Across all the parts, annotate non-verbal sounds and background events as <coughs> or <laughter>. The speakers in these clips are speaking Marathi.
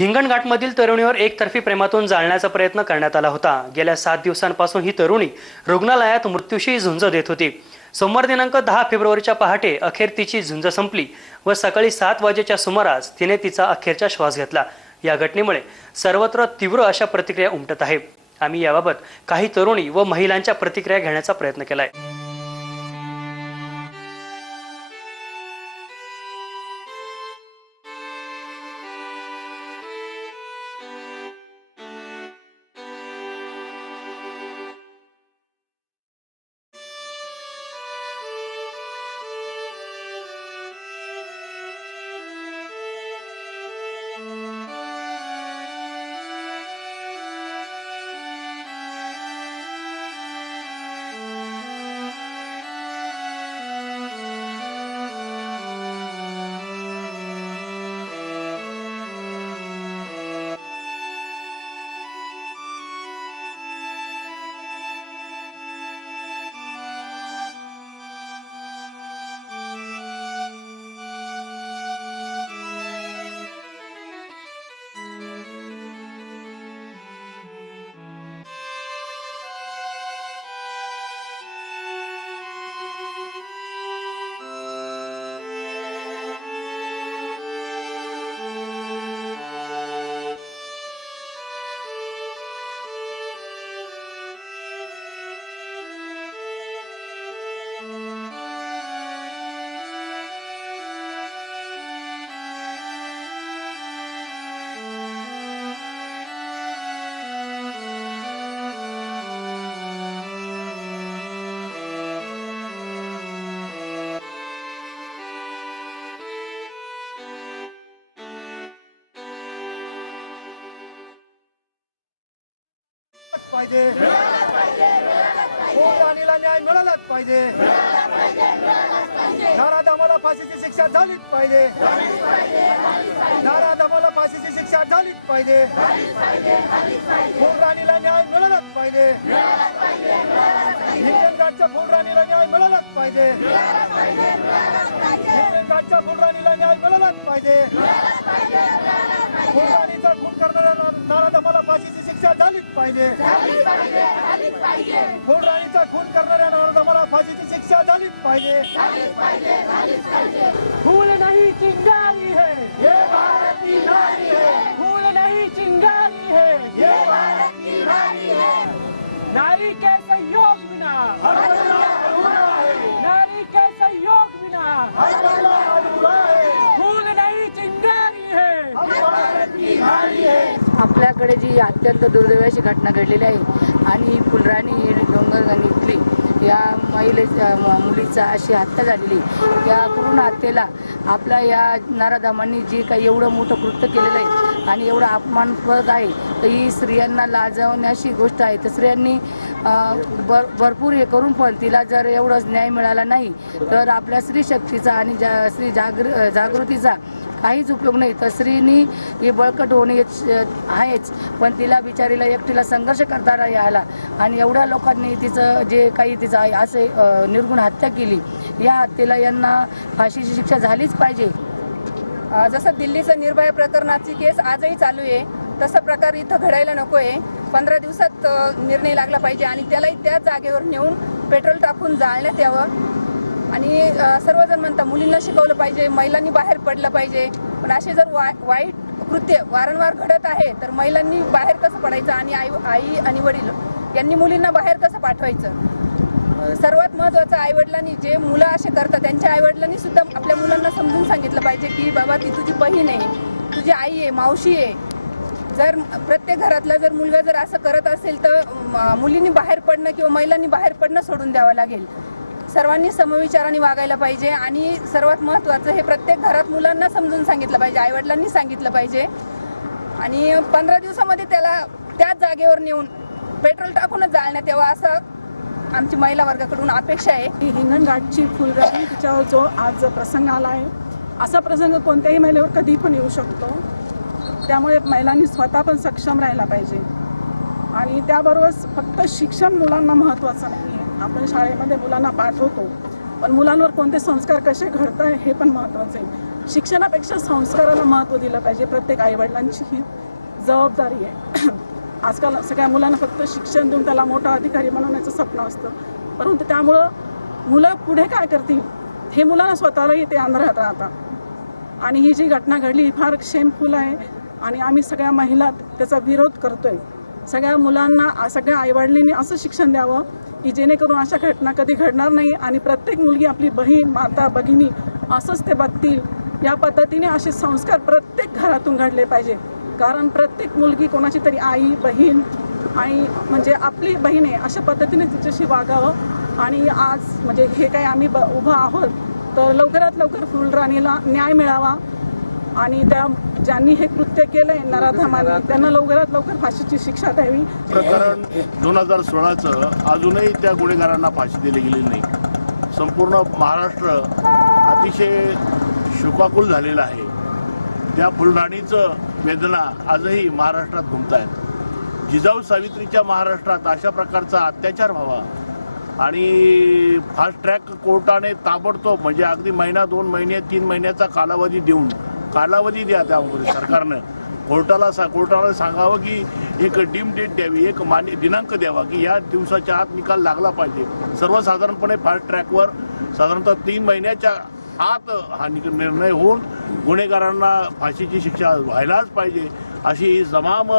हिंगणघाटमधील तरुणीवर एकतर्फी प्रेमातून जाळण्याचा प्रयत्न करण्यात आला होता. गेल्या सात दिवसांपासून ही तरुणी रुग्णालयात मृत्यूशी झुंज देत होती. सोमवार दिनांक दहा फेब्रुवारीच्या पहाटे अखेर तिची झुंज संपली व सकाळी सात वाजेच्या सुमारास तिने तिचा अखेरचा श्वास घेतला. या घटनेमुळे सर्वत्र तीव्र अशा प्रतिक्रिया उमटत आहे. आम्ही याबाबत काही तरुणी व महिलांच्या प्रतिक्रिया घेण्याचा प्रयत्न केलाय. पाहिजे हो राणीला न्याय मिळालाच पाहिजे. नाराज आम्हाला फाशीची शिक्षा झालीच पाहिजे. नाराज आम्हाला फाशीची शिक्षा झालीच पाहिजे. फुलराणीला न्याय मिळालाच पाहिजे. हिंगणघाटच्या फुलराणीला न्याय मिळालाच पाहिजे. हिंगणघाटच्या फुलराणीला न्याय मिळालाच पाहिजे. राणीचा खून करणाऱ्या आम्हाला फाशीची शिक्षा झालीच पाहिजे. राणीचा खून करणाऱ्या आम्हाला फाशीची शिक्षा झालीच पाहिजे. फूल नहीं चिंगारी है. ये भारत की नारी है. फूल नहीं चिंगारी है. ये भारत की नारी है. नारी के आपल्याकडे जी अत्यंत दुर्दैवाची घटना घडलेली आहे आणि ही फुलराणी डोंगरगंगीतली या महिलेच्या मुलीचा अशी हत्या झालेली या क्रूर हत्येला आपल्या या नाराधामांनी जे काही एवढं मोठं कृत्य केलेलं आहे आणि एवढं अपमानप्रद आहे तर ही स्त्रियांना लाजवण्याची गोष्ट आहे. तर स्त्रियांनी भर भरपूर हे करून पण तिला जर एवढंच न्याय मिळाला नाही तर आपल्या स्त्री शक्तीचा आणि जा स्त्री जागृ जागृतीचा काहीच उपयोग नाही. तर स्त्रीनी हे बळकट होणे आहेच. पण तिला बिचारीला एकटीला संघर्ष करता यायला आणि एवढ्या लोकांनी तिचं जे काही तिचं आहे असे निर्गुण हत्या केली या हत्येला यांना फाशीची शिक्षा झालीच पाहिजे. जसं दिल्लीचं निर्भया प्रकरणाची केस आजही चालू आहे तसा प्रकार इथं घडायला नको आहे पंधरा दिवसात निर्णय लागला पाहिजे आणि त्यालाही त्याच जागेवर नेऊन पेट्रोल टाकून जाळण्यात यावं. आणि सर्वजण म्हणतात मुलींना शिकवलं पाहिजे महिलांनी बाहेर पडलं पाहिजे. पण असे जर वा वाईट कृत्य वारंवार घडत आहे तर महिलांनी बाहेर कसं पडायचं आणि आई आई आणि वडील यांनी मुलींना बाहेर कसं पाठवायचं? सर्वात महत्वाचं आईवडिलांनी जे मुलं असे करतात त्यांच्या आईवडिलांनी सुद्धा आपल्या मुलांना समजून सांगितलं पाहिजे की बाबा ती तुझी बहीण आहे तुझी आई आहे मावशी आहे. जर प्रत्येक घरातला जर मुलगा जर असं करत असेल तर मुलींनी बाहेर पडणं किंवा महिलांनी बाहेर पडणं सोडून द्यावं लागेल. सर्वांनी समविचाराने वागायला पाहिजे आणि सर्वात महत्त्वाचं हे प्रत्येक घरात मुलांना समजून सांगितलं पाहिजे आईवडिलांनी सांगितलं पाहिजे. आणि पंधरा दिवसामध्ये त्याला त्याच जागेवर नेऊन पेट्रोल टाकूनच जाळण्यात यावं असं आमची महिला वर्गाकडून अपेक्षा आहे. हिंगणघाटची फुलराणी तिच्यावर जो आज प्रसंग आला आहे असा प्रसंग कोणत्याही महिलेवर कधी पण येऊ शकतो. त्यामुळे महिलांनी स्वतः पण सक्षम राहायला पाहिजे. आणि त्याबरोबर फक्त शिक्षण मुलांना महत्त्वाचं नाही. आपण शाळेमध्ये मुलांना पाठवतो. पण मुलांवर कोणते संस्कार कसे घडत आहे हे पण महत्त्वाचं आहे. शिक्षणापेक्षा संस्काराला महत्त्व दिलं पाहिजे प्रत्येक आईवडिलांची ही जबाबदारी आहे. <clears throat> आजकाल सगळ्या मुलांना फक्त शिक्षण देऊन त्याला मोठा अधिकारी बनवण्याचं स्वप्न असतं. परंतु त्यामुळं मुलं पुढे काय करतील हे मुलांना स्वतःलाही ते अंधारात राहतात. आणि ही जी घटना घडली ही फार शेमफुल आहे. आणि आम्ही सगळ्या महिला त्याचा विरोध करतोय. सगळ्या मुलांना सगळ्या आईवडिलांनी असं शिक्षण द्यावं की जेणेकरून अशा घटना कधी घडणार नाही आणि प्रत्येक मुलगी आपली बहीण माता भगिनी असंच ते बघतील. या पद्धतीने असे संस्कार प्रत्येक घरातून घडले पाहिजे. कारण प्रत्येक मुलगी कोणाची तरी आई बहीण आणि म्हणजे आपली बहीण आहे अशा पद्धतीने तिच्याशी वागावं. आणि आज म्हणजे हे काय आम्ही ब उभं आहोत तर लवकरात लवकर फुलराणीला न्याय मिळावा. आणि त्या ज्यांनी हे कृत्य केलं आहे नराधमाने त्यांना लवकरात लवकर फाशीची शिक्षा द्यावी. प्रकरण दोन हजार सोळाचं अजूनही त्या गुन्हेगारांना फाशी दिली गेलेली नाही. संपूर्ण महाराष्ट्र अतिशय शोकाकुल झालेलं आहे. त्या फुलराणीचं वेदना आजही महाराष्ट्रात घुमत आहेत जिजाऊ सावित्रीच्या महाराष्ट्रात अशा प्रकारचा अत्याचार व्हावा आणि फास्ट ट्रॅक कोर्टाने ताबडतोब म्हणजे अगदी महिना दोन महिने तीन महिन्याचा कालावधी देऊन कालावधी द्या त्यामध्ये सरकारनं. कोर्टाला सा कोर्टाला सांगावं की एक डीम डेट द्यावी एक मान्य दिनांक द्यावा की या दिवसाच्या आत निकाल लागला पाहिजे. सर्वसाधारणपणे फास्ट ट्रॅकवर साधारणतः तीन महिन्याच्या आत हा निक निर्णय होऊन गुन्हेगारांना फाशीची शिक्षा व्हायलाच पाहिजे. अशी जमाम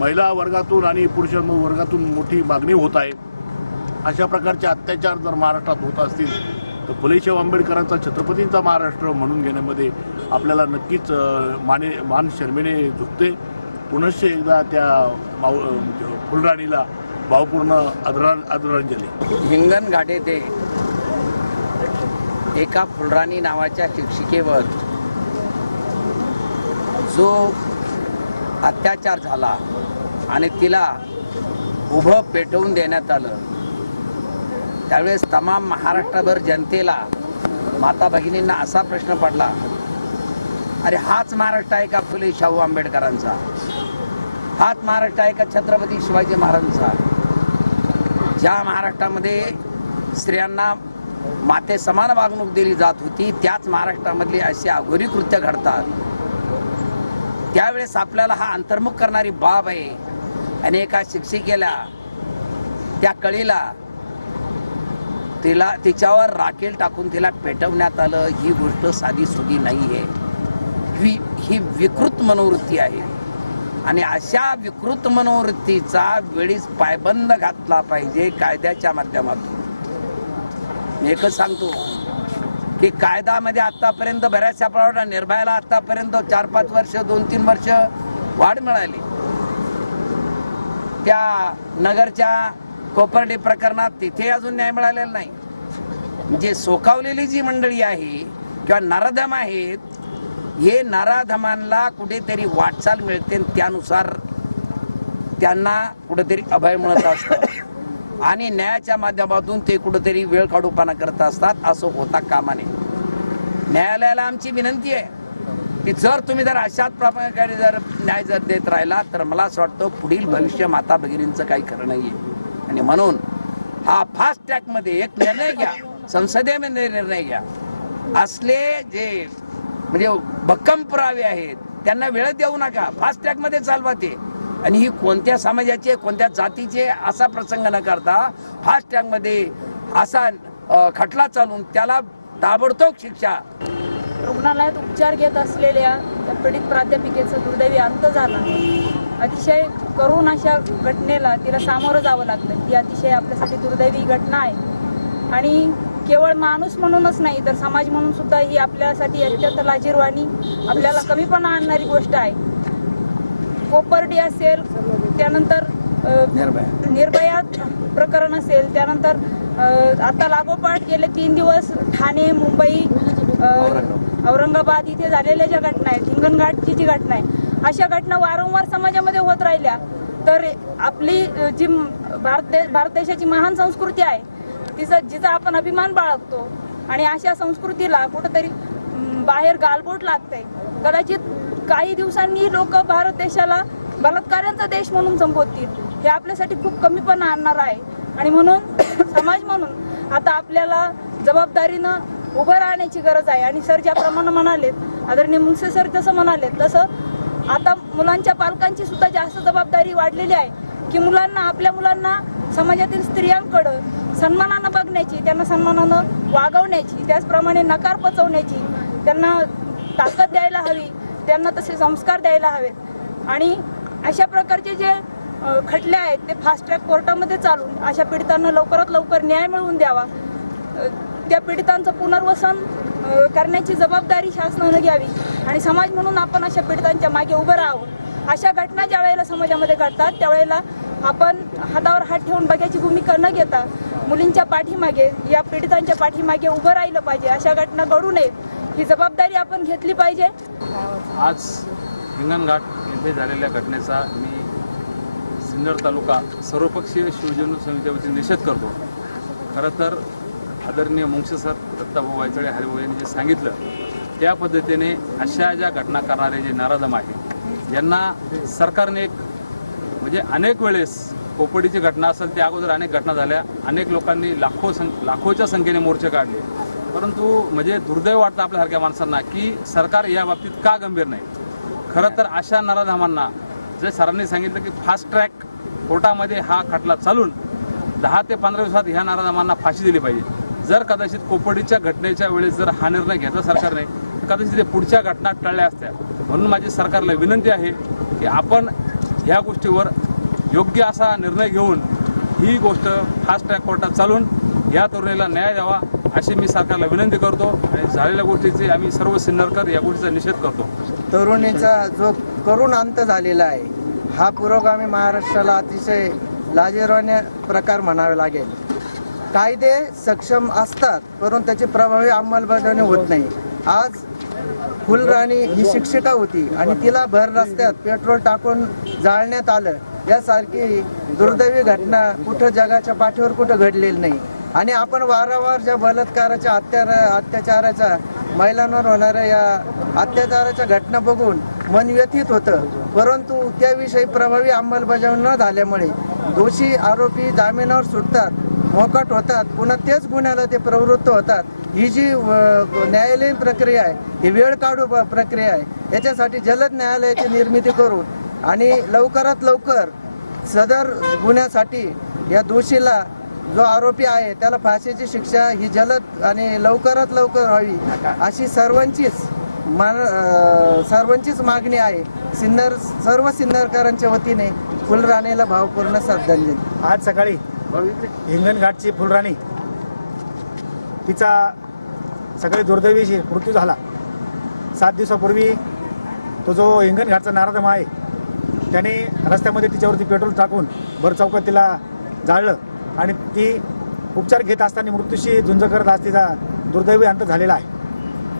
महिला वर्गातून आणि पुरुष वर्गातून मोठी मागणी होत आहे. अशा प्रकारचे अत्याचार जर महाराष्ट्रात होत असतील तर फुलेशाह आंबेडकरांचा छत्रपतींचा महाराष्ट्र म्हणून घेण्यामध्ये आपल्याला नक्कीच माने मान शर्मेने झुकते. पुनश्च एकदा त्या माऊ म्हणजे फुलराणीला भावपूर्ण आदरा आदरांजली. हिंगण घाटे ते एका फुलराणी नावाच्या शिक्षिकेवर जो अत्याचार झाला आणि तिला उभं पेटवून देण्यात आलं त्यावेळेस तमाम महाराष्ट्रभर जनतेला माता भगिनींना असा प्रश्न पडला अरे हाच महाराष्ट्र आहे का फुले शाहू आंबेडकरांचा? हाच महाराष्ट्र आहे का छत्रपती शिवाजी महाराजांचा? ज्या महाराष्ट्रामध्ये स्त्रियांना माते समान वागणूक दिली जात होती त्याच महाराष्ट्रामधली अशी अघोरी कृत्य घडतात. त्यावेळेस आपल्याला हा अंतर्मुख करणारी बाब आहे. आणि एका शिक्षिकेला त्या कळीला तिला तिच्यावर राखेल टाकून तिला पेटवण्यात आलं. ही गोष्ट साधी सुधी नाही आहे वि ही विकृत मनोवृत्ती आहे. आणि अशा विकृत मनोवृत्तीचा वेळीच पायबंद घातला पाहिजे कायद्याच्या माध्यमातून. मी एकच सांगतो की कायद्यामध्ये आतापर्यंत बऱ्याचशा प्रमाणात निर्भयाला आतापर्यंत चार पाच वर्ष दोन तीन वर्ष वाढ मिळाली. त्या नगरच्या कोपर्डे प्रकरणात तिथे अजून न्याय मिळालेला नाही. जे सोकावलेली जी मंडळी आहे किंवा नराधम आहेत हे नराधमांना कुठेतरी वाटचाल मिळते आणि त्यानुसार त्यांना कुठेतरी अभय मिळत असतं आणि न्यायाच्या माध्यमातून ते कुठेतरी वेळ काढूपणा करत असतात असं होता कामाने न्यायालयाला आमची विनंती आहे की जर तुम्ही जर अशाच प्रमाणे जर न्याय जर देत राहिला तर मला असं वाटतं पुढील भविष्य माता भगिनींचं काही खरं नाही आहे आणि म्हणून हा फास्ट ट्रॅकमध्ये एक निर्णय घ्या. संसदेमध्ये निर्णय घ्या. असले जे म्हणजे भक्कम पुरावे आहेत त्यांना वेळ देऊ नका. फास्ट ट्रॅकमध्ये चालवा ते. आणि ही कोणत्या समाजाचे कोणत्या जातीचे असा प्रसंग न करता फास्ट ट्रॅकमध्ये असा खटला चालून त्याला ताबडतोब शिक्षा. रुग्णालयात उपचार घेत असलेल्या त्या पीडित प्राध्यापिकेचं दुर्दैवी अंत झाला. अतिशय करुण अशा घटनेला तिला सामोरं जावं लागलं ही अतिशय आपल्यासाठी दुर्दैवी घटना आहे. आणि केवळ माणूस म्हणूनच नाही तर समाज म्हणून सुद्धा ही आपल्यासाठी अत्यंत लाजीरवाणी आपल्याला कमीपणा आणणारी गोष्ट आहे. कोपर्डी असेल त्यानंतर निर्भया. प्रकरण असेल त्यानंतर आता लागोपाठ गेले तीन दिवस ठाणे मुंबई औरंगाबाद इथे झालेल्या ज्या घटना आहेत हिंगणघाटची जी घटना आहे अशा घटना वारंवार समाजामध्ये होत राहिल्या. तर आपली जी भारत दे भारत देशाची महान संस्कृती आहे तिचा जिचा आपण अभिमान बाळगतो आणि अशा संस्कृतीला कुठंतरी बाहेर गालबोट लागते कदाचित काही दिवसांनी लोक भारत देशाला बलात्कारांचा देश म्हणून संबोधतील. हे आपल्यासाठी खूप कमीपणा आणणार आहे. आणि म्हणून <coughs> समाज म्हणून आता आपल्याला जबाबदारीनं उभं राहण्याची गरज आहे. आणि सर ज्याप्रमाणे म्हणालेत आदरणीय मुंगसे सर जसं म्हणालेत तसं आता मुलांच्या पालकांची सुद्धा जास्त जबाबदारी वाढलेली आहे की मुलांना आपल्या मुलांना समाजातील स्त्रियांकडं सन्मानानं बघण्याची त्यांना सन्मानानं वागवण्याची त्याचप्रमाणे नकार पचवण्याची त्यांना ताकद द्यायला हवी त्यांना तसे संस्कार द्यायला हवेत. आणि अशा प्रकारचे जे खटले आहेत ते फास्ट ट्रॅक कोर्टामध्ये चालून अशा पीडितांना लवकरात लवकर न्याय मिळवून द्यावा. त्या पीडितांचं पुनर्वसन करण्याची जबाबदारी शासनानं घ्यावी आणि समाज म्हणून आपण अशा पीडितांच्या मागे उभं राहावं. अशा घटना ज्या वेळेला समाजामध्ये घडतात त्यावेळेला आपण हातावर हात ठेवून बघायची भूमिका न घेता मुलींच्या पाठीमागे या पीडितांच्या पाठीमागे उभं राहिलं पाहिजे. अशा घटना घडू नयेत. ही जबाबदारी आपण घेतली पाहिजे. आज हिंगणघाट येथे झालेल्या घटनेचा मी सिन्नर तालुका सर्वपक्षीय शिवजन समितीच्या वतीने निषेध करतो. खरं तर आदरणीय मुंगसे सर दत्ताभाऊ वायचळे हरिभाऊ यांनी जे सांगितलं त्या पद्धतीने अशा ज्या घटना करणारे जे नराधम आहेत यांना सरकारने एक म्हणजे अनेक वेळेस कोपडीची घटना असेल त्या अगोदर अनेक घटना झाल्या अनेक लोकांनी लाखो सं लाखोच्या संख्येने मोर्चे काढले. परंतु म्हणजे दुर्दैव वाटतं आपल्यासारख्या माणसांना की सरकार या बाबतीत का गंभीर नाही. खरं तर अशा नराधामांना जे सरांनी सांगितलं की फास्ट ट्रॅक कोर्टामध्ये हा खटला चालून दहा ते पंधरा दिवसात ह्या नराधामांना फाशी दिली पाहिजे. जर कदाचित कोपडीच्या घटनेच्या वेळेस जर हा निर्णय घेतला सरकारने तर कदाचित ते पुढच्या घटना टळल्या असत्या. म्हणून माझी सरकारला विनंती आहे की आपण ह्या गोष्टीवर योग्य असा निर्णय घेऊन ही गोष्ट फास्ट ट्रॅक कोर्टात चालून या तरुणीला न्याय द्यावा अशी मी सरकारला विनंती करतो आणि झालेल्या गोष्टीचे आम्ही सर्व सिन्नरकर या गोष्टीचा निषेध करतो. तरुणीचा जो करुण अंत झालेला आहे हा पुरोगामी महाराष्ट्राला अतिशय लाजेरवाने प्रकार म्हणावे लागेल. कायदे सक्षम असतात परंतु त्याची प्रभावी अंमलबजावणी होत नाही. आज फुलराणी ही शिक्षिका होती आणि तिला भर रस्त्यात पेट्रोल टाकून जाळण्यात आलं. यासारखी दुर्दैवी घटना कुठं जगाच्या पाठीवर कुठं घडलेली नाही. आणि आपण वारंवार ज्या बलात्काराच्या अत्यार अत्याचाराच्या महिलांवर होणाऱ्या या अत्याचाराच्या घटना बघून मन व्यथित होतं. परंतु त्याविषयी प्रभावी अंमलबजावणी न झाल्यामुळे दोषी आरोपी जामिनावर सुटतात. मोकाट होतात पुन्हा तेच गुन्ह्याला ते प्रवृत्त होतात. ही जी न्यायालयीन प्रक्रिया आहे ही वेळ काढू प्रक्रिया आहे. याच्यासाठी जलद न्यायालयाची निर्मिती करून आणि लवकरात लवकर सदर गुन्ह्यासाठी या दोषीला जो आरोपी आहे त्याला फाशीची शिक्षा ही जलद आणि लवकरात लवकर व्हावी अशी सर्वांचीच मान सर्वांचीच मागणी आहे. सिन्नर सर्व सिन्नरकरांच्या वतीने फुलराणेला भावपूर्ण श्रद्धांजली. आज सकाळी हिंगणघाटची फुलराणी. तिचा सगळे दुर्दैवीशी मृत्यू झाला. सात दिवसापूर्वी तो जो हिंगणघाटचा नाराधम आहे त्याने रस्त्यामध्ये तिच्यावरती पेट्रोल टाकून भर चौकात तिला जाळलं आणि ती उपचार घेत असताना मृत्यूशी झुंज करत आज तिचा दुर्दैवी अंत झालेला आहे.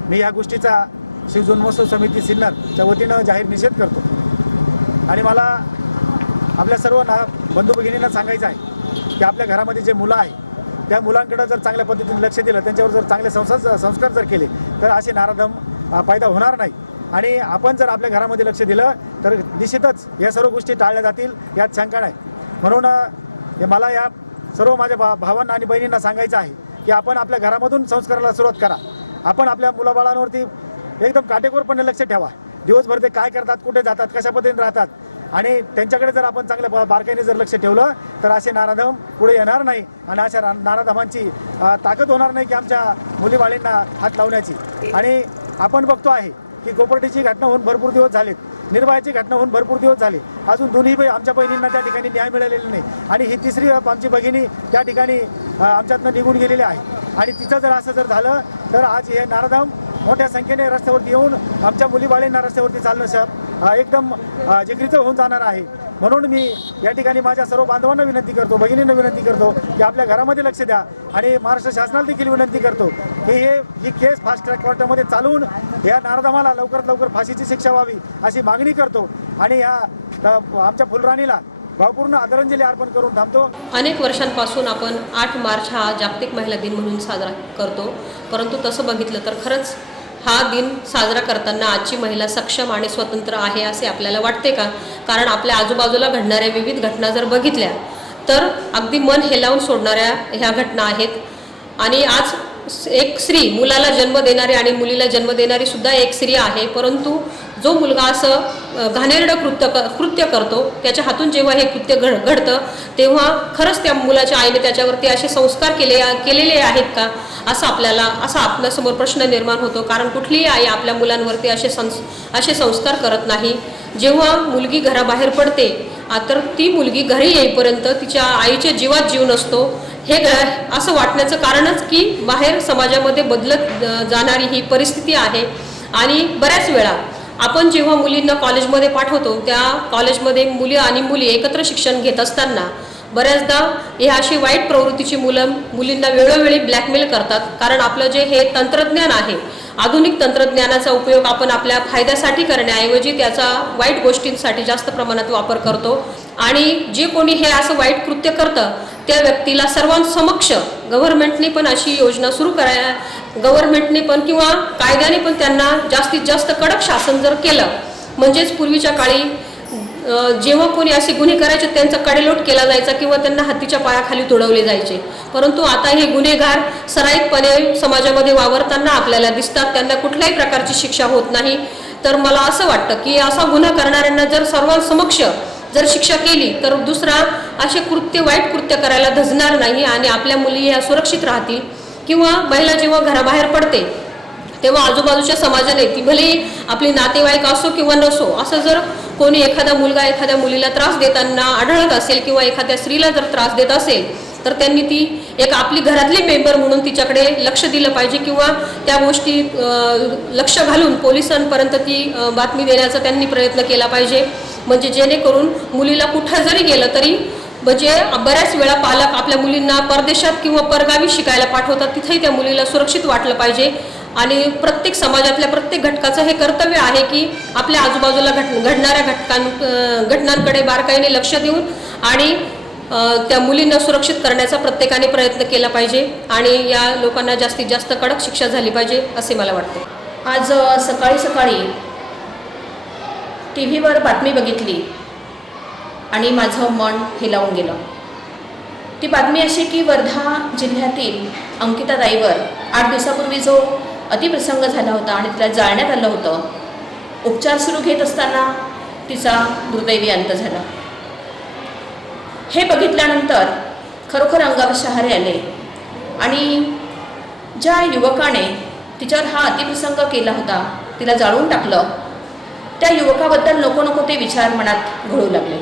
मी या गोष्टीचा शिवजन्मोत्सव समिती सिन्नरच्या वतीनं जाहीर निषेध करतो. आणि मला आपल्या सर्व ना बंधू भगिनींना सांगायचं आहे की आपल्या घरामध्ये जे मुलं आहे त्या मुलांकडे जर चांगल्या पद्धतीने लक्ष दिलं त्यांच्यावर जर चांगले संस्कार संस्कार जर केले तर असे नाराधम अ, पैदा होणार नाही. आणि आपण जर आपल्या घरामध्ये लक्ष दिलं तर निश्चितच या सर्व गोष्टी टाळल्या जातील यात शंका नाही. म्हणून मला या सर्व माझ्या भा भावांना आणि बहिणींना सांगायचं आहे की आपण आपल्या घरामधून संस्काराला सुरुवात करा. आपण आपल्या मुलाबाळांवरती एकदम काटेकोरपणे लक्ष ठेवा. दिवसभर ते काय करतात कुठे जातात कशा पद्धतीने राहतात आणि त्यांच्याकडे जर आपण चांगल्या बारकाईने जर लक्ष ठेवलं तर असे नाराधम पुढे येणार नाही आणि अशा नाराधमांची ताकद होणार नाही की आमच्या मुलीबाळींना हात लावण्याची. आणि आपण बघतो आहे की कोपर्टीची घटना होऊन भरपूर दिवस झालेत. निर्भयाची घटना होऊन भरपूर दिवस झाले. अजून दोन्ही आमच्या बहिणींना त्या ठिकाणी न्याय मिळालेला नाही. आणि ही तिसरी आमची भगिनी त्या ठिकाणी आमच्यातनं निघून गेलेली आहे. आणि तिचं जर असं जर झालं तर आज हे नाराधम मोठ्या संख्येने रस्त्यावरती येऊन आमच्या मुलीबाळींना रस्त्यावरती चालणं एकदम अ, जिकरीचं होऊन जाणार आहे. म्हणून मी या ठिकाणी माझ्या सर्व बांधवांना विनंती करतो भगिनींना विनंती करतो की आपल्या घरामध्ये लक्ष द्या आणि महाराष्ट्र शासनाला देखील विनंती करतो की हे ही केस फास्ट ट्रॅक कोर्टामध्ये चालवून या नारदमाला लवकरात लवकर फाशीची शिक्षा व्हावी अशी मागणी करतो. आणि या आमच्या फुलराणीला भावपूर्ण आदरांजली अर्पण करून थांबतो. अनेक वर्षांपासून आपण आठ मार्च हा जागतिक महिला दिन म्हणून साजरा करतो. परंतु तसं बघितलं तर खरंच हा दिन साजरा करताना आजची महिला सक्षम आणि स्वतंत्र आहे असे आपल्याला वाटते का? कारण आपल्या आजूबाजूला घडणाऱ्या विविध घटना जर बघितल्या तर अगदी मन हेलावून सोडणाऱ्या ह्या घटना आहेत. आणि आज एक स्त्री मुलाला जन्म देणारी आणि मुलीला जन्म देणारी सुद्धा एक स्त्री आहे परंतु जो मुलगा असं घाणेरडं कृत्य क कृत्य करतो त्याच्या हातून जेव्हा हे कृत्य घड घडतं तेव्हा खरंच त्या मुलाच्या आईने त्याच्यावरती असे संस्कार केले केलेले आहेत का? असं आपल्याला असा आपल्यासमोर प्रश्न निर्माण होतो. कारण कुठलीही आई आपल्या मुलांवरती असे संस असे संस्कार करत नाही. जेव्हा मुलगी घराबाहेर पडते तर ती मुलगी घरी येईपर्यंत तिच्या आईच्या जीवात जीव नसतो. हे असं वाटण्याचं कारणच की बाहेर समाजामध्ये बदलत जाणारी ही परिस्थिती आहे. आणि बऱ्याच वेळा आपण जेव्हा मुलींना कॉलेजमध्ये पाठवतो त्या कॉलेजमध्ये मुली आणि मुली एकत्र शिक्षण घेत असताना बऱ्याचदा हे अशी वाईट प्रवृत्तीची मुलं मुलींना वेळोवेळी ब्लॅकमेल करतात. कारण आपलं जे हे तंत्रज्ञान आहे आधुनिक तंत्रज्ञानाचा उपयोग आपण आपल्या फायद्यासाठी करण्याऐवजी त्याचा वाईट गोष्टींसाठी जास्त प्रमाणात वापर करतो. आणि जे कोणी हे असं वाईट कृत्य करतं त्या व्यक्तीला सर्वांसमक्ष गव्हर्नमेंटने पण अशी योजना सुरू करायला गव्हर्नमेंटने पण किंवा कायद्याने पण त्यांना जास्तीत जास्त कडक शासन जर केलं म्हणजेच पूर्वीच्या काळी जेव्हा कोणी असे गुन्हे करायचे त्यांचा कडेलोट केला जायचा किंवा त्यांना हत्तीच्या पायाखाली तुडवले जायचे. परंतु आता हे गुन्हेगार सराईतपणे समाजामध्ये वावरताना आपल्याला दिसतात त्यांना कुठल्याही प्रकारची शिक्षा होत नाही. तर मला असं वाटतं की असा गुन्हा करणाऱ्यांना जर सर्वांसमक्ष जर शिक्षा केली तर दुसरा असे कृत्य वाईट कृत्य करायला धजणार नाही आणि आपल्या मुली ह्या सुरक्षित राहतील. किंवा महिला जेव्हा घराबाहेर पडते तेव्हा आजूबाजूच्या समाजाने ती भले आपली नातेवाईक असो किंवा नसो असं जर कोणी एखादा मुलगा एखाद्या मुलीला त्रास देताना आढळत असेल किंवा एखाद्या स्त्रीला जर त्रास देत असेल तर त्यांनी ती एक आपली घरातली मेंबर म्हणून तिच्याकडे लक्ष दिलं पाहिजे किंवा त्या गोष्टी लक्ष घालून पोलिसांपर्यंत ती बातमी देण्याचा त्यांनी प्रयत्न केला पाहिजे. म्हणजे जेणेकरून मुलीला कुठं जरी गेलं तरी म्हणजे बऱ्याच वेळा पालक आपल्या मुलींना परदेशात किंवा परगावी शिकायला पाठवतात. तिथेही त्या मुलीला सुरक्षित वाटलं पाहिजे. आणि प्रत्येक समाजातल्या प्रत्येक घटकाचं हे कर्तव्य आहे की आपल्या आजूबाजूला घट घडणाऱ्या घटकां घटनांकडे बारकाईने लक्ष देऊन आणि त्या मुलींना सुरक्षित करण्याचा प्रत्येकाने प्रयत्न केला पाहिजे. आणि या लोकांना जास्तीत जास्त कडक शिक्षा झाली पाहिजे असे मला वाटते. आज सकाळी सकाळी टी व्हीवर बातमी बघितली आणि माझं मन हिलावून गेलं. ती बातमी अशी की वर्धा जिल्ह्यातील अंकिता ताईवर आठ दिवसापूर्वी जो अतिप्रसंग झाला होता आणि तिला जाळण्यात आलं होतं उपचार सुरू घेत असताना तिचा दुर्दैवी अंत झाला. हे बघितल्यानंतर खरोखर अंगावर शहारे आले आणि ज्या युवकाने तिच्यावर हा अतिप्रसंग केला होता तिला जाळून टाकलं त्या युवकाबद्दल नको नको ते विचार मनात घडू लागले.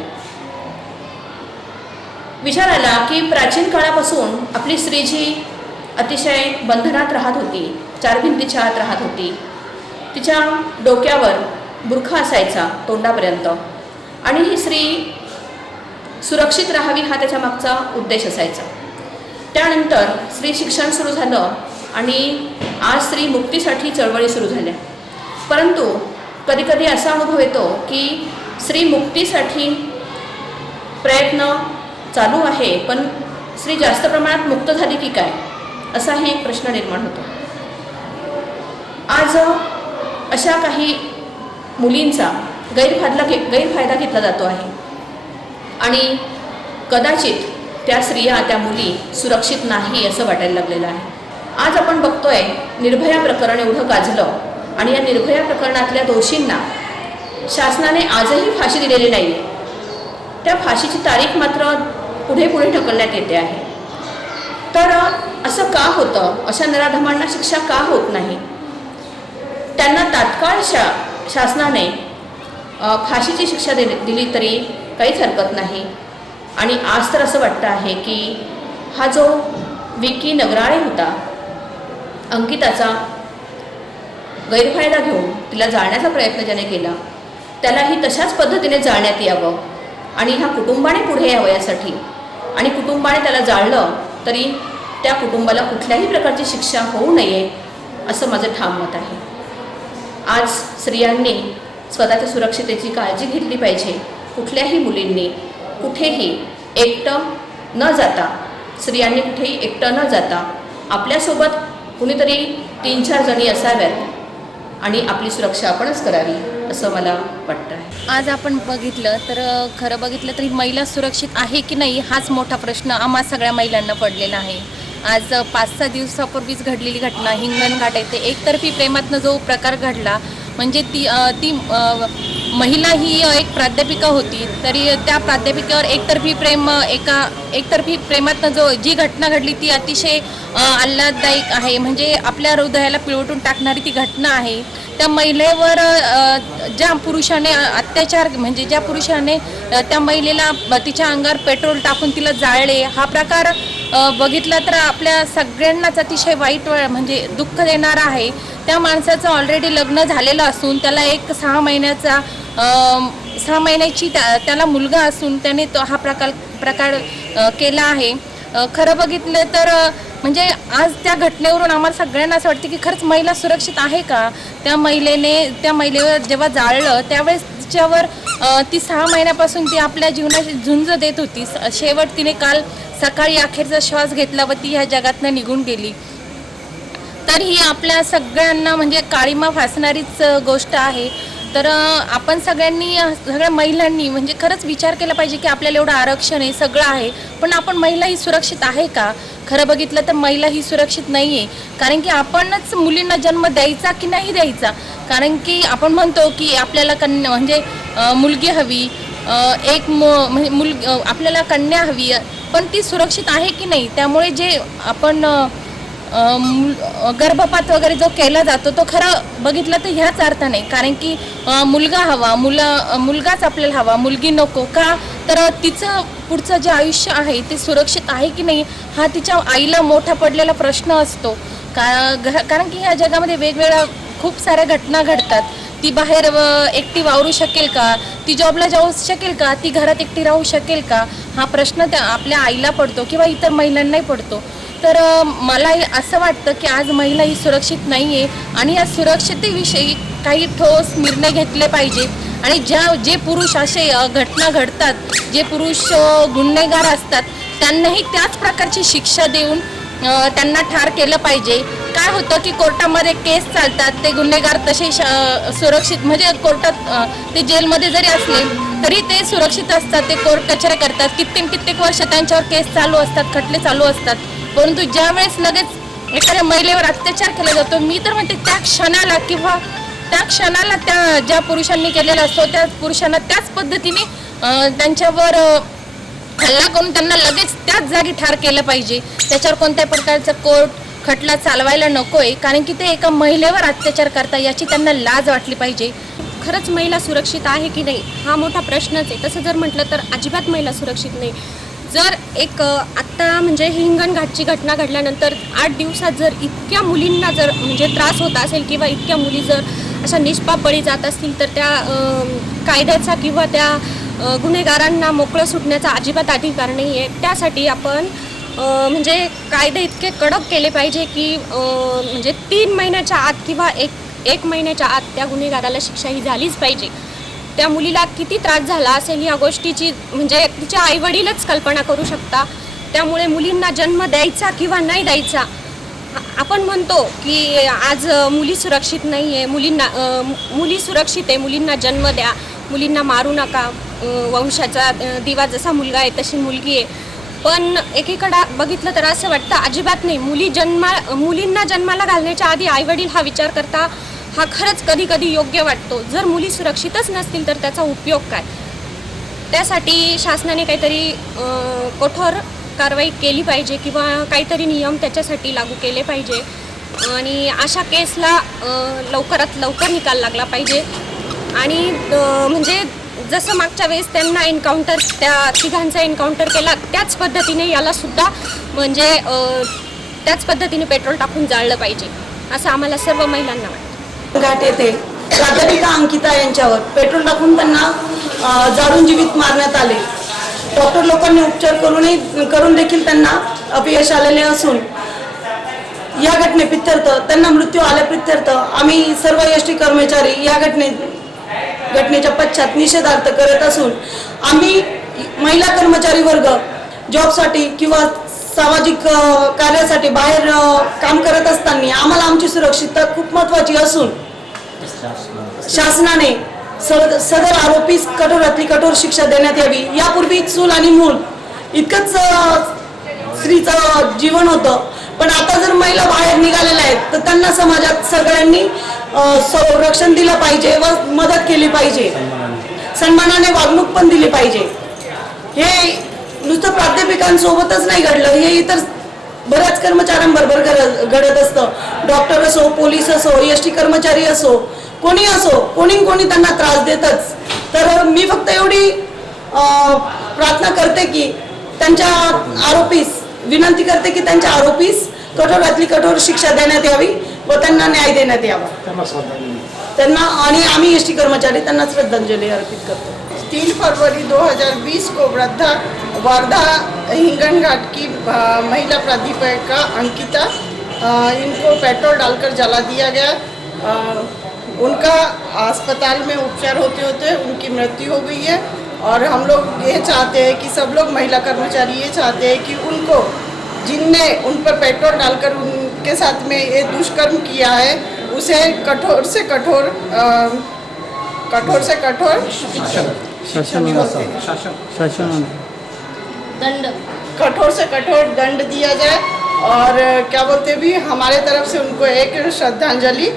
विचार आला की प्राचीन काळापासून आपली स्त्री जी अतिशय बंधनात राहत होती चार भिंतीच्या आत राहत होती. तिच्या डोक्यावर बुरखा असायचा तोंडापर्यंत आणि ही स्त्री सुरक्षित राहावी हा त्याच्या मागचा उद्देश असायचा. त्यानंतर स्त्री शिक्षण सुरू झालं आणि आज स्त्री मुक्तीसाठी चळवळी सुरू झाल्या. परंतु कधीकधी असा अनुभव येतो की स्त्री मुक्तीसाठी प्रयत्न चालू आहे पण स्त्री जास्त प्रमाणात मुक्त झाली की काय? असाही एक प्रश्न निर्माण होतो. आज अशा काही मुलींचा गैरफायदा घे गैरफायदा घेतला जातो आहे. आणि कदाचित त्या स्त्रिया त्या मुली सुरक्षित नाही असं वाटायला लागलेलं आहे. आज आपण बघतोय निर्भया प्रकरण एवढं गाजलं आणि या निर्भया प्रकरणातल्या दोषींना शासनाने आजही फाशी दिलेली नाही. त्या फाशीची तारीख मात्र पुढे पुढे ढकलण्यात येते आहे. तर असं का होतं? अशा नराधमांना शिक्षा का होत नाही? त्यांना तात्काळ शा शासनाने फाशीची शिक्षा दि दिली तरी काहीच हरकत नाही. आणि आज तर असं वाटतं आहे की हा जो विकी नगराळे होता अंकिताचा गैरफायदा घेऊन तिला जाळण्याचा प्रयत्न ज्याने केला त्यालाही तशाच पद्धतीने जाळण्यात यावं आणि ह्या कुटुंबाने पुढे यावं यासाठी. आणि कुटुंबाने त्याला जाळलं तरी त्या कुटुंबाला कुठल्याही प्रकारची शिक्षा होऊ नये असं माझं ठाम मत आहे. आज स्त्रियांनी स्वतःच्या सुरक्षितेची काळजी घेतली पाहिजे. कुठल्याही मुलींनी कुठेही एकटं न जाता स्त्रियांनी कुठेही एकटं न जाता आपल्यासोबत कुणीतरी तीन चार जणी असाव्यात. आणि आपली सुरक्षा आपणच करावी असं मला वाटतं आहे. आज आपण बघितलं तर खरं बघितलं तरी महिला सुरक्षित आहे की नाही हाच मोठा प्रश्न आम्हा सगळ्या महिलांना पडलेला आहे. आज पाच सहा दिवसापूर्वीच घडलेली घटना हिंगणघाट येथे एकतर्फी प्रेमातनं जो प्रकार घडला म्हणजे ती ती महिला ही एक प्राध्यापिका होती. तरी त्या प्राध्यापिकेवर एकतर्फी प्रेम एका एकतर्फी प्रेमातनं जो जी घटना घडली ती अतिशय आल्हाददायक आहे. म्हणजे आपल्या हृदयाला पिळवटून टाकणारी ती घटना आहे. त्या महिलेवर ज्या पुरुषाने अत्याचार म्हणजे ज्या पुरुषाने त्या महिलेला तिच्या अंगावर पेट्रोल टाकून तिला जाळले हा प्रकार बघितला तर आपल्या सगळ्यांनाच अतिशय वाईट म्हणजे दुःख देणारा आहे. त्या माणसाचं ऑलरेडी लग्न झालेलं असून त्याला एक सहा महिन्याचा सहा महिन्याची त्या त्याला मुलगा असून त्याने तो हा प्रकार प्रकार केला आहे. खरं बघितलं तर म्हणजे आज त्या घटनेवरून आम्हाला सगळ्यांना असं वाटतं की खरंच महिला सुरक्षित आहे का? त्या महिलेने त्या महिलेवर जेव्हा जाळलं त्यावेळेस तिच्यावर ती सहा महिन्यापासून ती आपल्या जीवनाची झुंज देत होती. शेवट तिने काल सकाळी अखेरचा श्वास घेतला व ती ह्या जगातनं निघून गेली. तर ही आपल्या सगळ्यांना म्हणजे काळीमा फासणारीच गोष्ट आहे. तर आपण सगळ्यांनी सगळ्या महिलांनी म्हणजे खरंच विचार केला पाहिजे की आपल्याला एवढं आरक्षण आहे सगळं आहे पण आपण महिला ही सुरक्षित आहे का? खरं बघितलं तर महिला ही सुरक्षित नाही आहे कारण की आपणच मुलींना जन्म द्यायचा की नाही द्यायचा? कारण की आपण म्हणतो की आपल्याला कन्या म्हणजे, म्हणजे मुलगी हवी एक म्हणजे मुल आपल्याला कन्या हवी पण ती सुरक्षित आहे की नाही? त्यामुळे जे आपण गर्भपात वगैरे जो केला जातो तो खरं बघितलं तर ह्याच अर्थाने. कारण की मुलगा हवा मुलं मुलगाच आपल्याला हवा मुलगी नको का? तर तिचं पुढचं जे आयुष्य आहे ते सुरक्षित आहे की नाही हा तिच्या आईला मोठा पडलेला प्रश्न असतो. का घ- कारण की ह्या जगामध्ये वेगवेगळ्या खूप साऱ्या घटना घडतात. ती बाहेर एकटी वावरू शकेल का? ती जॉबला जाऊ शकेल का? ती घरात एकटी राहू शकेल का? हा प्रश्न त्या आपल्या आईला पडतो किंवा इतर महिलांनाही पडतो. तर मला असं वाटतं की आज महिला ही सुरक्षित नाही आहे आणि या सुरक्षितेविषयी काही ठोस निर्णय घेतले पाहिजे. आणि ज्या जे पुरुष असे घटना घडतात जे पुरुष गुन्हेगार असतात त्यांनाही त्याच प्रकारची शिक्षा देऊन त्यांना ठार केलं पाहिजे. काय होतं की कोर्टामध्ये केस चालतात ते गुन्हेगार तसे श- सुरक्षित म्हणजे कोर्टात ते जेलमध्ये जरी असले तरी ते सुरक्षित असतात ते कोर्ट कचऱ्या करतात. कित्येक कित्येक वर्ष त्यांच्यावर केस चालू असतात खटले चालू असतात. परंतु ज्या वेळेस लगेच एखाद्या महिलेवर अत्याचार केला जातो मी तर म्हणते त्या क्षणाला किंवा त्या क्षणाला त्या ज्या पुरुषांनी केलेला असतो त्या पुरुषांना त्याच पद्धतीने त्यांच्यावर हल्ला करून त्यांना लगेच त्याच जागी ठार केलं पाहिजे. त्याच्यावर कोणत्या प्रकारचा कोर्ट खटला चालवायला नकोय कारण की ते एका महिलेवर अत्याचार करता याची त्यांना लाज वाटली पाहिजे. खरंच महिला सुरक्षित आहे की नाही? हा मोठा प्रश्नच आहे. तसं जर म्हटलं तर अजिबात महिला सुरक्षित नाही. जर एक आत्ता म्हणजे हिंगणघाटची घटना घडल्यानंतर आठ दिवसात जर इतक्या मुलींना जर म्हणजे त्रास होत असेल किंवा इतक्या मुली जर अशा निष्पाप बळी जात असतील तर त्या कायद्याचा किंवा त्या गुन्हेगारांना मोकळं सुटण्याचा अजिबात अधिकार नाही आहे त्यासाठी आपण म्हणजे कायदे इतके कडक केले पाहिजे की म्हणजे तीन महिन्याच्या आत किंवा एक एक महिन्याच्या आत त्या गुन्हेगाराला शिक्षा ही झालीच पाहिजे. त्या मुलीला किती त्रास झाला असेल या गोष्टीची म्हणजे तिच्या आईवडीलच कल्पना करू शकता. त्यामुळे मुलींना जन्म द्यायचा किंवा नाही द्यायचा आपण म्हणतो की आज मुली सुरक्षित नाही आहे मुलींना मुली सुरक्षित आहे मुलींना जन्म द्या मुलींना मारू नका वंशाचा दिवा जसा मुलगा आहे तशी मुलगी आहे. पण एकीकडं बघितलं तर असं वाटतं अजिबात नाही मुली जन्मा मुलींना जन्माला घालण्याच्या आधी आईवडील हा विचार करता हा खरंच कधी कधी योग्य वाटतो. जर मुली सुरक्षितच नसतील तर त्याचा उपयोग काय? त्यासाठी शासनाने काहीतरी कठोर कारवाई केली पाहिजे किंवा काहीतरी नियम त्याच्यासाठी लागू केले पाहिजे. आणि अशा केसला लवकरात लवकर निकाल लागला पाहिजे. आणि म्हणजे जसं मागच्या वेळेस त्यांना एन्काउंटर त्या तिघांचा एन्काउंटर केला त्याच पद्धतीने याला सुद्धा म्हणजे त्याच पद्धतीने पेट्रोल टाकून जाळलं पाहिजे. असं आम्हाला सर्व महिलांना वाटतं. घाट येथे प्राध्यापिका अंकिता यांच्यावर पेट्रोल टाकून त्यांना जाळून जीवित मारण्यात आले. डॉक्टर लोकांनी उपचार करूनही करून देखील त्यांना अपयश आलेले असून या घटनेप्रित्यर्थ त्यांना मृत्यू आल्याप्रित्यर्थ आम्ही सर्व एस टी कर्मचारी या घटने घटनेच्या पश्चात निषेधार्थ करत असून आम्ही महिला कर्मचारी वर्ग जॉबसाठी किंवा सामाजिक कार्यासाठी बाहेर काम करत असताना आम्हाला आमची सुरक्षितता खूप महत्त्वाची असून शासनाने सद- सदर आरोपीस कठोरातली कठोर शिक्षा देण्यात यावी. यापूर्वी चूल आणि मूल इतकंच स्त्रीचं जीवन होतं. पण आता जर महिला बाहेर निघालेल्या आहेत तर त्यांना समाजात सगळ्यांनी संरक्षण दिलं पाहिजे व मदत केली पाहिजे. सन्मानाने वागणूक पण दिली पाहिजे. हे नुसतं प्राध्यापिकांसोबतच नाही घडलं. हे इतर बऱ्याच कर्मचाऱ्यांबरोबर घड- घडत असतं. डॉक्टर असो पोलीस असो एस टी कर्मचारी असो कोणी असो कोणी कोणी त्यांना त्रास देतच. तर मी फक्त एवढी प्रार्थना करते की त्यांच्या आरोपीस विनंती करते की त्यांच्या आरोपीस कठोरातली कठोर शिक्षा देण्यात यावी व त्यांना न्याय देण्यात यावा. त्यांना आणि आम्ही एस टी कर्मचारी त्यांना श्रद्धांजली अर्पित करतो. तीन फरवरी 2020 को वृद्धा वर्धा हिंगन घाट की महिला प्राध्यापिका अंकिता इनको पेट्रोल डालकर जला दिया गया। उनका अस्पताल में उपचार होते होते उनकी मृत्यु हो गई है और हम लोग ये चाहते हैं कि सब लोग महिला कर्मचारी ये चाहते हैं कि उनको, जिनने उन पर पेट्रोल डालकर उनके साथ में ये दुष्कर्म किया है, उसे कठोर से कठोर कठोर से कठोर दंड। कठोर से कठोर दंड दिया जाए और क्या बोलते भी हमारे तरफ़ से उनको एक श्रद्धांजलि।